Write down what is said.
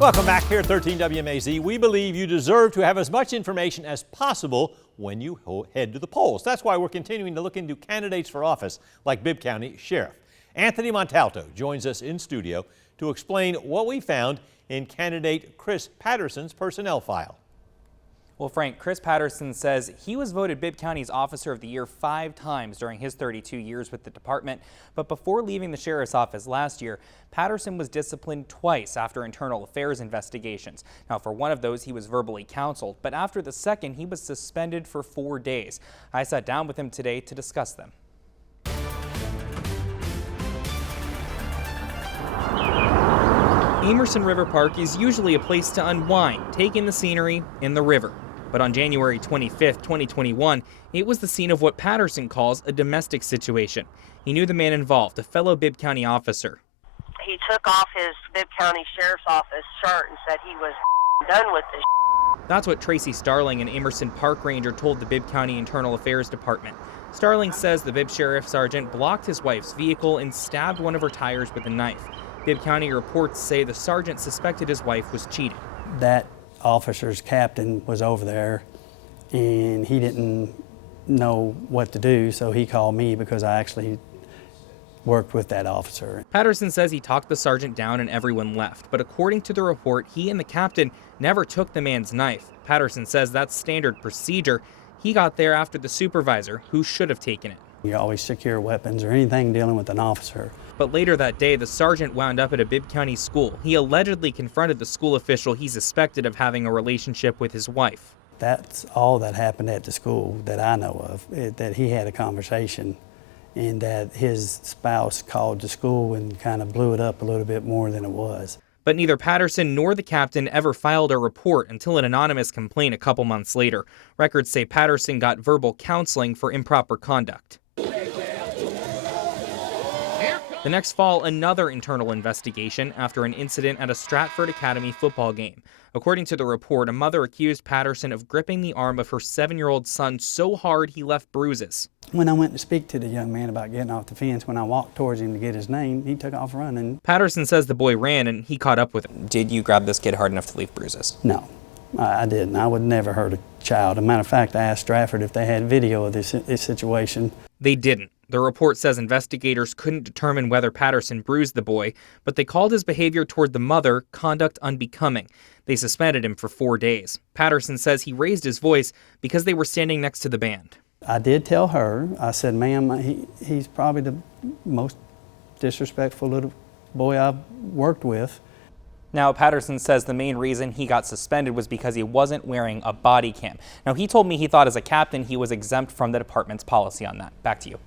Welcome back here at 13 WMAZ. We believe you deserve to have as much information as possible when you head to the polls. That's why we're continuing to look into candidates for office like Bibb County Sheriff. Anthony Montalto joins us in studio to explain what we found in candidate Chris Patterson's personnel file. Well, Frank, Chris Patterson says he was voted Bibb County's Officer of the Year 5 times during his 32 years with the department. But before leaving the sheriff's office last year, Patterson was disciplined twice after internal affairs investigations. Now, for one of those, he was verbally counseled, but after the second, he was suspended for 4 days. I sat down with him today to discuss them. Emerson River Park is usually a place to unwind, take in the scenery in the river. But on January 25th, 2021, it was the scene of what Patterson calls a domestic situation. He knew the man involved, a fellow Bibb County officer. He took off his Bibb County Sheriff's Office shirt and said he was done with this. That's what Tracy Starling, an Emerson Park Ranger, told the Bibb County Internal Affairs Department. Starling says the Bibb Sheriff Sergeant blocked his wife's vehicle and stabbed one of her tires with a knife. Bibb County reports say the sergeant suspected his wife was cheating. That officer's captain was over there and he didn't know what to do, so he called me because I actually worked with that officer. Patterson says he talked the sergeant down and everyone left, but according to the report, he and the captain never took the man's knife. Patterson says that's standard procedure. He got there after the supervisor, who should have taken it. You always secure weapons or anything dealing with an officer. But later that day, the sergeant wound up at a Bibb County school. He allegedly confronted the school official he suspected of having a relationship with his wife. That's all that happened at the school that I know of, that he had a conversation and that his spouse called the school and kind of blew it up a little bit more than it was. But neither Patterson nor the captain ever filed a report until an anonymous complaint a couple months later. Records say Patterson got verbal counseling for improper conduct. The next fall, another internal investigation after an incident at a Stratford Academy football game. According to the report, a mother accused Patterson of gripping the arm of her 7-year-old son so hard he left bruises. When I went to speak to the young man about getting off the fence, when I walked towards him to get his name, he took off running. Patterson says the boy ran and he caught up with him. Did you grab this kid hard enough to leave bruises? No, I didn't. I would never hurt a child. As a matter of fact, I asked Stratford if they had video of this situation. They didn't. The report says investigators couldn't determine whether Patterson bruised the boy, but they called his behavior toward the mother conduct unbecoming. They suspended him for 4 days. Patterson says he raised his voice because they were standing next to the band. I did tell her, I said, ma'am, he's probably the most disrespectful little boy I've worked with. Now, Patterson says the main reason he got suspended was because he wasn't wearing a body cam. Now, he told me he thought as a captain he was exempt from the department's policy on that. Back to you.